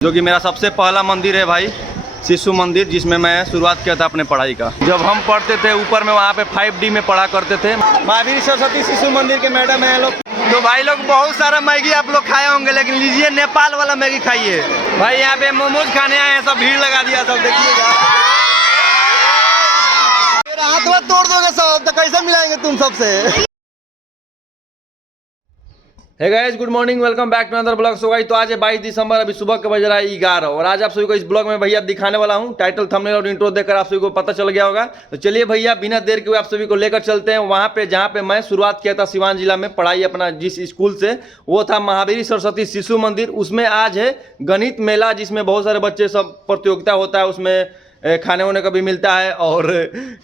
जो कि मेरा सबसे पहला मंदिर है भाई, शिशु मंदिर, जिसमें मैं शुरुआत किया था अपने पढ़ाई का। जब हम पढ़ते थे ऊपर में, वहाँ पे 5D में पढ़ा करते थे। महावीर सरस्वती शिशु मंदिर के मैडम है लोग। तो भाई लोग बहुत सारा मैगी आप लोग खाए होंगे, लेकिन लीजिए नेपाल वाला मैगी खाइए भाई। यहाँ पे मोमोज खाने आए हैं, सब भीड़ लगा दिया, सब देखिएगा। हाथ में तोड़ दोगे सब तो कैसे मिलाएंगे तुम सबसे। Hey guys, good morning, welcome back to another blog. So guys, तो आज है 22 दिसंबर, अभी सुबह के बज रहा है 11 और आज आप सभी को इस ब्लॉग में भैया दिखाने वाला हूं। टाइटल, थंबनेल और इंट्रो देखकर आप सभी को पता चल गया होगा। तो चलिए भैया, बिना देर के आप सभी को लेकर चलते हैं वहां पे जहां पे मैं शुरुआत किया था सिवान जिला में पढ़ाई अपना। जिस स्कूल से, वो था महावीर सरस्वती शिशु मंदिर। उसमें आज है गणित मेला, जिसमें बहुत सारे बच्चे, सब प्रतियोगिता होता है, उसमें खाने वाने का भी मिलता है और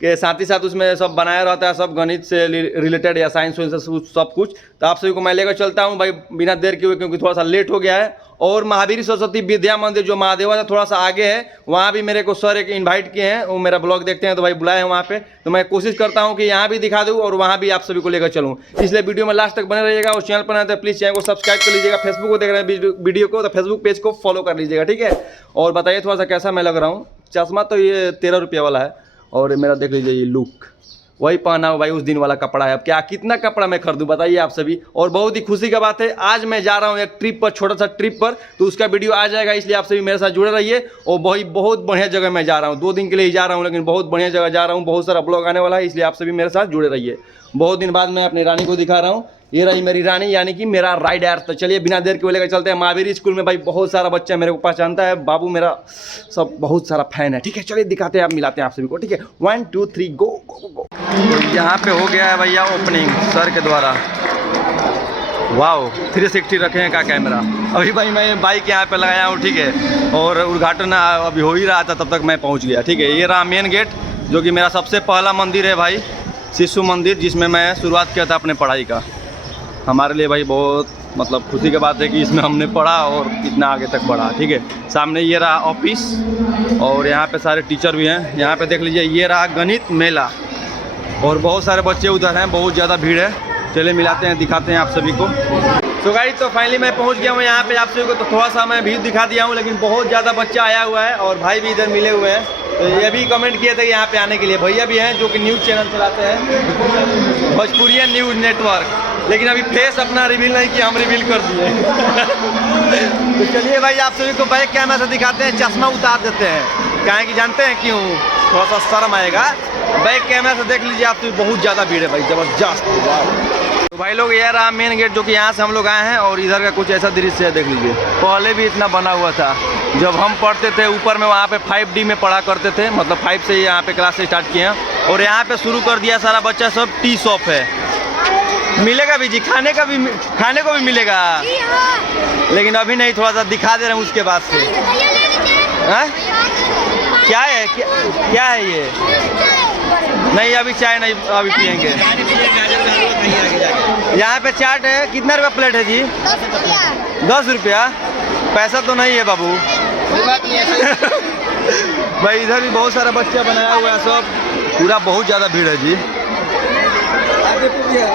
के साथ ही साथ उसमें सब बनाया रहता है, सब गणित से रिलेटेड या साइंस से सब कुछ। तो आप सभी को मैं लेकर चलता हूं भाई बिना देर के हुए, क्योंकि थोड़ा सा लेट हो गया है। और महावीर सरस्वती विद्या मंदिर जो महादेवा से थोड़ा सा आगे है, वहाँ भी मेरे को सर एक इन्वाइट किए हैं, वो मेरा ब्लॉग देखते हैं तो भाई बुलाए हैं वहाँ पे। तो मैं कोशिश करता हूँ कि यहाँ भी दिखा दूँ और वहाँ भी आप सभी को लेकर चलूँ, इसलिए वीडियो में लास्ट तक बने रहिएगा। और चैनल पर आए तो प्लीज़ चैनल को सब्सक्राइब कर लीजिएगा। फेसबुक को देख रहे हैं वीडियो को तो फेसबुक पेज को फॉलो कर लीजिएगा, ठीक है। और बताइए थोड़ा सा कैसा मैं लग रहा हूँ। चश्मा तो ये 13 रुपये वाला है और मेरा देख लीजिए ये लुक, वही पहना हो भाई उस दिन वाला कपड़ा है। अब क्या कितना कपड़ा मैं खरीदूं बताइए आप सभी। और बहुत ही खुशी का बात है, आज मैं जा रहा हूं एक ट्रिप पर, छोटा सा ट्रिप पर, तो उसका वीडियो आ जाएगा, इसलिए आप सभी मेरे साथ जुड़े रहिए। और वही बहुत बढ़िया जगह मैं जा रहा हूं, 2 दिन के लिए ही जा रहा हूं, लेकिन बहुत बढ़िया जगह जा रहा हूं। बहुत सारा ब्लॉग आने वाला है, इसलिए आप सभी मेरे साथ जुड़े रहिए। बहुत दिन बाद मैं अपनी रानी को दिखा रहा हूँ, ये रही मेरी रानी, यानी कि मेरा राइडर। तो चलिए बिना देर के लेकर चलते हैं। महावीर स्कूल में भाई बहुत सारा बच्चा मेरे को पहचानता है, बाबू मेरा सब बहुत सारा फैन है, ठीक है। चलिए दिखाते हैं, आप मिलाते हैं आप सभी को, ठीक है। 1 2 3 गो गो गो। तो यहाँ पे हो गया है भैया ओपनिंग सर के द्वारा। वाओ, 360 रखे हैं का कैमरा। अभी भाई मैं बाइक यहाँ पे लगाया हूँ, ठीक है। और उद्घाटन अभी हो ही रहा था, तब तक मैं पहुँच गया, ठीक है। ये रहा मेन गेट, जो कि मेरा सबसे पहला मंदिर है भाई, शिशु मंदिर, जिसमें मैं शुरुआत किया था अपने पढ़ाई का। हमारे लिए भाई बहुत मतलब खुशी की बात है कि इसमें हमने पढ़ा और इतना आगे तक बढ़ा, ठीक है। सामने ये रहा ऑफिस और यहाँ पे सारे टीचर भी हैं। यहाँ पे देख लीजिए, ये रहा गणित मेला और बहुत सारे बच्चे उधर हैं, बहुत ज़्यादा भीड़ है। चलिए मिलाते हैं, दिखाते हैं आप सभी को। तो गाइस, तो फाइनली मैं पहुँच गया हूँ यहाँ पे आप सभी को। तो थोड़ा सा मैं भीड़ दिखा दिया हूँ, लेकिन बहुत ज़्यादा बच्चा आया हुआ है और भाई भी इधर मिले हुए हैं। तो ये भी कमेंट किए थे यहाँ पे आने के लिए। भैया भी हैं जो कि न्यूज़ चैनल चलाते हैं, भोजपुरिया न्यूज़ नेटवर्क, लेकिन अभी फेस अपना रिवील नहीं किया, हम रिवील कर दिए। तो चलिए भाई, आप सभी को बैक कैमरा से दिखाते हैं, चश्मा उतार देते हैं। कहें कि जानते हैं क्यों, थोड़ा सा शर्म आएगा। बैक कैमरा से देख लीजिए आप, तो बहुत ज़्यादा भीड़ है भाई, ज़बरदस्त। तो भाई लोग, ये रहा मेन गेट, जो कि यहाँ से हम लोग आए हैं और इधर का कुछ ऐसा दृश्य है, देख लीजिए। पहले भी इतना बना हुआ था जब हम पढ़ते थे ऊपर में, वहाँ पे 5D में पढ़ा करते थे, मतलब 5 से यहाँ पे क्लास से स्टार्ट किए हैं। और यहाँ पे शुरू कर दिया सारा बच्चा सब। टी शॉप है, मिलेगा भी जी, खाने को भी मिलेगा, लेकिन अभी नहीं, थोड़ा सा दिखा दे रहे हैं उसके बाद से। हाँ? क्या है, क्या है ये? नहीं, अभी चाय नहीं, अभी पियेंगे। यहाँ पे चाट है, कितना रुपया प्लेट है जी? 10 रुपया। पैसा तो नहीं है बाबू। भाई इधर भी बहुत सारा बच्चा बनाया हुआ है सब, पूरा बहुत ज़्यादा भीड़ है जी।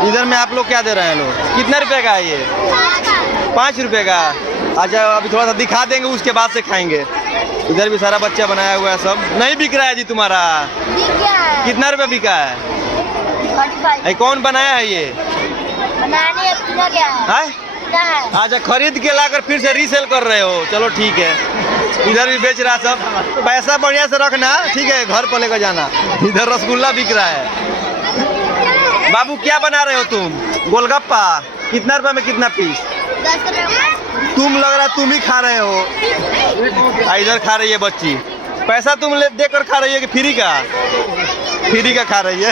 इधर में आप लोग क्या दे रहे हैं लोग? कितना रुपए का है ये? 5 रुपये का। अच्छा, अभी थोड़ा सा दिखा देंगे, उसके बाद से खाएंगे। इधर भी सारा बच्चा बनाया हुआ है सब। नहीं बिक रहा है जी तुम्हारा? कितना रुपये बिका है? 45। कौन बनाया है ये? अच्छा, खरीद के लाकर फिर से रीसेल कर रहे हो, चलो ठीक है। इधर भी बेच रहा सब, पैसा बढ़िया से रखना, ठीक है, घर पर लेकर जाना। इधर रसगुल्ला बिक रहा है। बाबू क्या बना रहे हो तुम? गोलगप्पा। कितना रुपए में कितना पीस? 10 रुपये। तुम लग रहा है तुम ही खा रहे हो। इधर खा रही है बच्ची। पैसा तुम देकर खा रही है कि फ्री का? फ्री का खा रही है।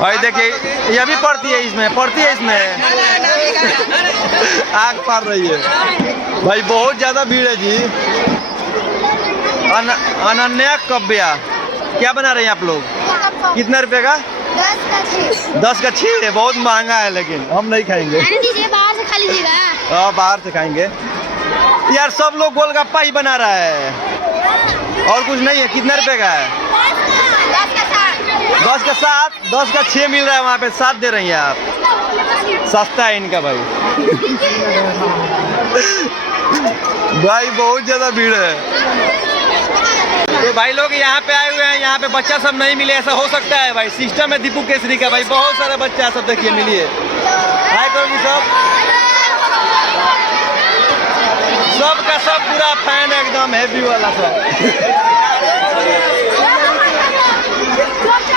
भाई देखिए, ये भी पढ़ती है इसमें, आग पार रही है भाई, बहुत ज़्यादा भीड़ है जी। अनन्या कव्या, क्या बना रहे हैं आप लोग? कितना रुपए का? 10 का 6 है, बहुत महंगा है, लेकिन हम नहीं खाएंगे। बाहर से खा लीजिएगा। हाँ, बाहर से खाएंगे यार। सब लोग गोलगप्पा ही बना रहा है और कुछ नहीं है। कितना रुपए का है? 10 का 7। 10 का 7, 10 का 6 मिल रहा है वहाँ पे, 7 दे रही हैं आप। सस्ता है इनका भाई। भाई बहुत ज्यादा भीड़ है। तो भाई लोग यहाँ पे आए हुए हैं, यहाँ पे बच्चा सब नहीं मिले, ऐसा हो सकता है भाई। सिस्टम है दीपू केसरी का भाई, बहुत सारे बच्चा सब देखिए मिलिए। हाय करो जी सब का सब पूरा फैन एकदम हैवी वाला सब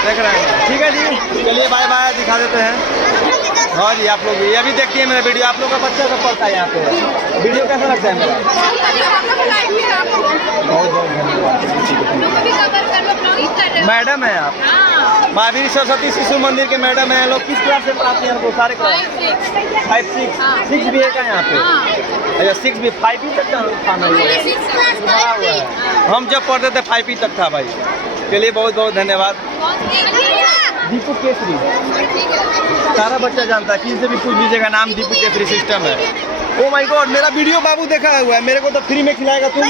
देख रहे हैं। ठीक है जी, चलिए बाय बाय, दिखा देते हैं। हाँ जी, आप लोग ये अभी देखते हैं मेरा वीडियो। आप लोग का बच्चा सब पढ़ता है यहाँ पे। वीडियो कैसा लगता है मेरा? बहुत बहुत धन्यवाद। मैडम है आप? महावीर सरस्वती शिशु मंदिर के मैडम है। लोग किस क्लास से पढ़ाते हैं? सारे क्लास 5 6 भी है क्या यहाँ पे? अच्छा 6 भी 5 भी तक था। हम जब पढ़ते थे 5 ही तक था भाई। चलिए बहुत बहुत धन्यवाद। दीपू केसरी सारा बच्चा जानता है, किसी से भी पूछ लीजिएगा, नाम दीपू केसरी सिस्टम है। ओ माय गॉड, मेरा वीडियो बाबू देखा हुआ है, मेरे को तो फ्री में खिलाएगा तुम?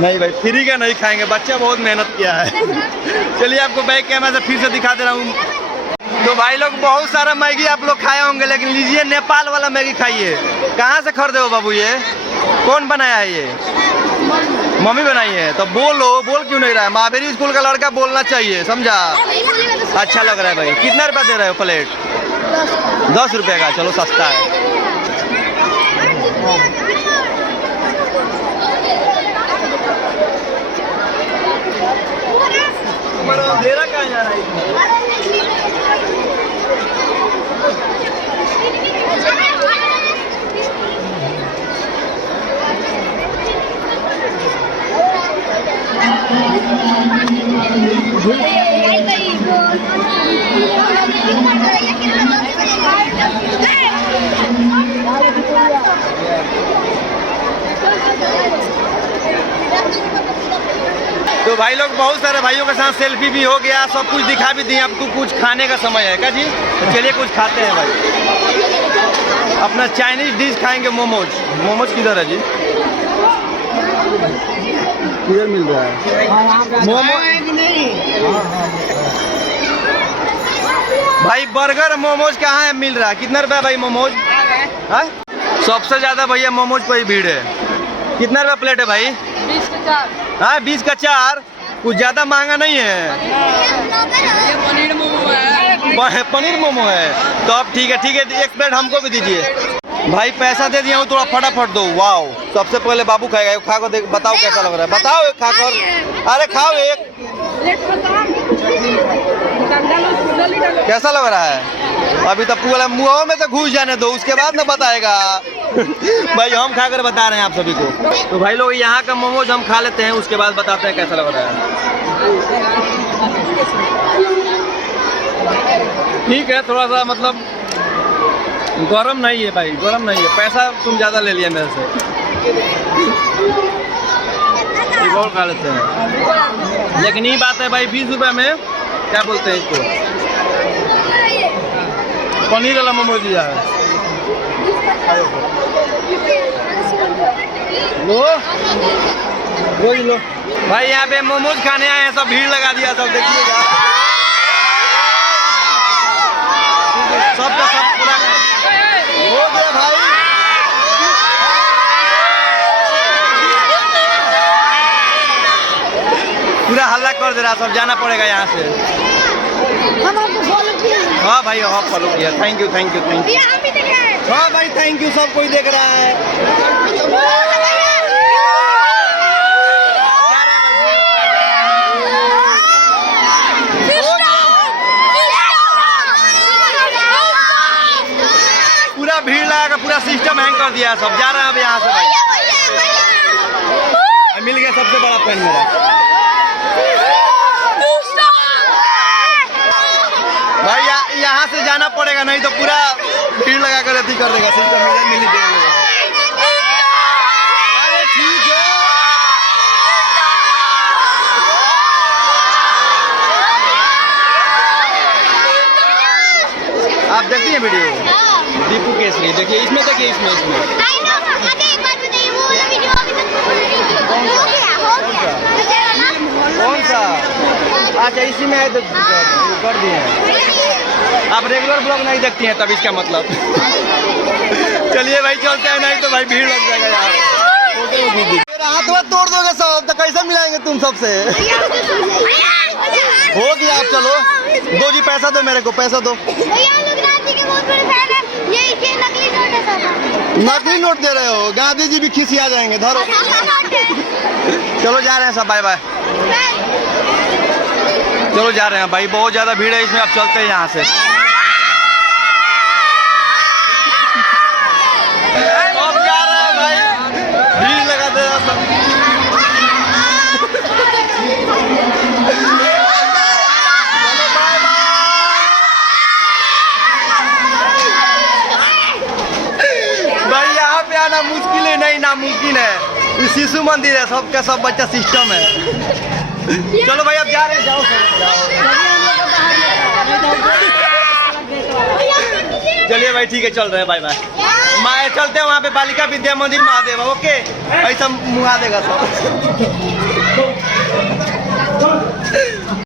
नहीं भाई, फ्री का नहीं खाएंगे, बच्चा बहुत मेहनत किया है। चलिए आपको बैक कैमरा से फिर से दिखा दे रहा हूँ। तो भाई लोग बहुत सारा मैगी आप लोग खाए होंगे, लेकिन लीजिए नेपाल वाला मैगी खाइए। कहाँ से खरीदे हो बाबू? ये कौन बनाया है? ये मम्मी बनाई है। तो बोलो, बोल क्यों नहीं रहा है? महावीर स्कूल का लड़का बोलना चाहिए, समझा? अच्छा लग रहा है भाई। कितना रुपया दे रहे हो प्लेट? 10 रुपये का। चलो सस्ता है। अंधेरा कहाँ जा रहा है? तो भाई लोग बहुत सारे भाइयों के साथ सेल्फी भी हो गया, सब कुछ दिखा भी दिए। अब तो कुछ खाने का समय है क्या जी? तो चलिए कुछ खाते हैं भाई। अपना चाइनीज डिश खाएंगे, मोमोज। मोमोज किधर है जी? किधर मिल रहा है मोमोज? भाई बर्गर मोमोज कहाँ है मिल रहा है? कितना रुपया भाई मोमोज? सबसे ज्यादा भैया मोमोज पर ही भीड़ है। कितना रुपया प्लेट है भाई? 20 का 4। हाँ 20 का 4। कुछ ज्यादा महंगा नहीं है। ये पनीर मोमो है। पनीर मोमो है तो अब ठीक है, ठीक है, 1 प्लेट हमको भी दीजिए भाई। पैसा दे दिया हूँ, थोड़ा फटाफट दो। वाओ, सबसे पहले बाबू खाएगा। खा कर देख, बताओ कैसा लग रहा है, बताओ एक खा कर। अरे खाओ एक। कैसा लग रहा है? अभी तक पूरा मुँह में तो घुस जाने दो, उसके बाद ना बताएगा। भाई हम खा कर बता रहे हैं आप सभी को। तो भाई लोग यहाँ का मोमोज हम खा लेते हैं, उसके बाद बताते हैं कैसा लग रहा है। ठीक है, थोड़ा सा मतलब गरम नहीं है भाई, गरम नहीं है। पैसा तुम ज़्यादा ले लिया मेरे से। एक और खा लेते हैं। लेकिन ये बात है भाई, 20 रुपये में क्या बोलते हैं इसको, पनीर वाला मोमोज दिया है। लो लो भाई, यहाँ पे मोमोज खाने आए हैं, सब भीड़ लगा दिया सब, देखिएगा सबका सब पूरा हो गया भाई। पूरा हल्ला कर दे रहा, सब जाना पड़ेगा यहाँ से। हाँ भाई, हाँ फॉलो किया। Thank you thank you thank you. हाँ भाई थैंक यू, सब कोई देख रहा है। पूरा भीड़ लगा, पूरा सिस्टम हैंग कर दिया, सब जा रहे हैं अब यहाँ से भाई। मिल गया सबसे बड़ा फैन मेरा भाई। यहाँ से जाना पड़ेगा, नहीं तो पूरा भीड़ लगा कर अति कर देगा सिस्टम। मिली देगा। अरे ठीक है, आप देखती हैं वीडियो दीपू केसरी? देखिए इसमें, देखिए इसमें कौन सा? अच्छा इसी में है तो कर दिए हैं। आप रेगुलर ब्लॉग नहीं देखती हैं तब इसका मतलब। चलिए भाई चलते हैं, नहीं तो भाई भीड़ लग जाएगा यार। मेरा हाथ वाथ तोड़ दोगे सब तो कैसे मिलाएंगे तुम सबसे। हो गया आप चलो, दो जी पैसा दो मेरे को, पैसा दो। भैया लोग गांधी के बहुत बड़े फैन है। ये नकली नोट है सब। नकली नोट दे रहे हो, गांधी जी भी खिसिया जाएंगे। धरो चलो जा रहे हैं सब, बाय बाय। चलो जा रहे हैं भाई, बहुत ज्यादा भीड़ है इसमें, अब चलते हैं यहाँ से। अब जा रहे हैं भाई, भीड़ लगा दे रहा सब। भाई यहाँ पे आना मुश्किल है नहीं, नामुमकिन है। ये शिशु मंदिर है, सबका सब बच्चा सिस्टम है। चलो भाई अब जा रहे हैं, जाओ चलिए भाई ठीक है, चल रहे हैं, बाय बाय। मैं चलते हैं वहाँ पे बालिका विद्या मंदिर महादेव, ओके। ऐसा मुँगा देगा सब।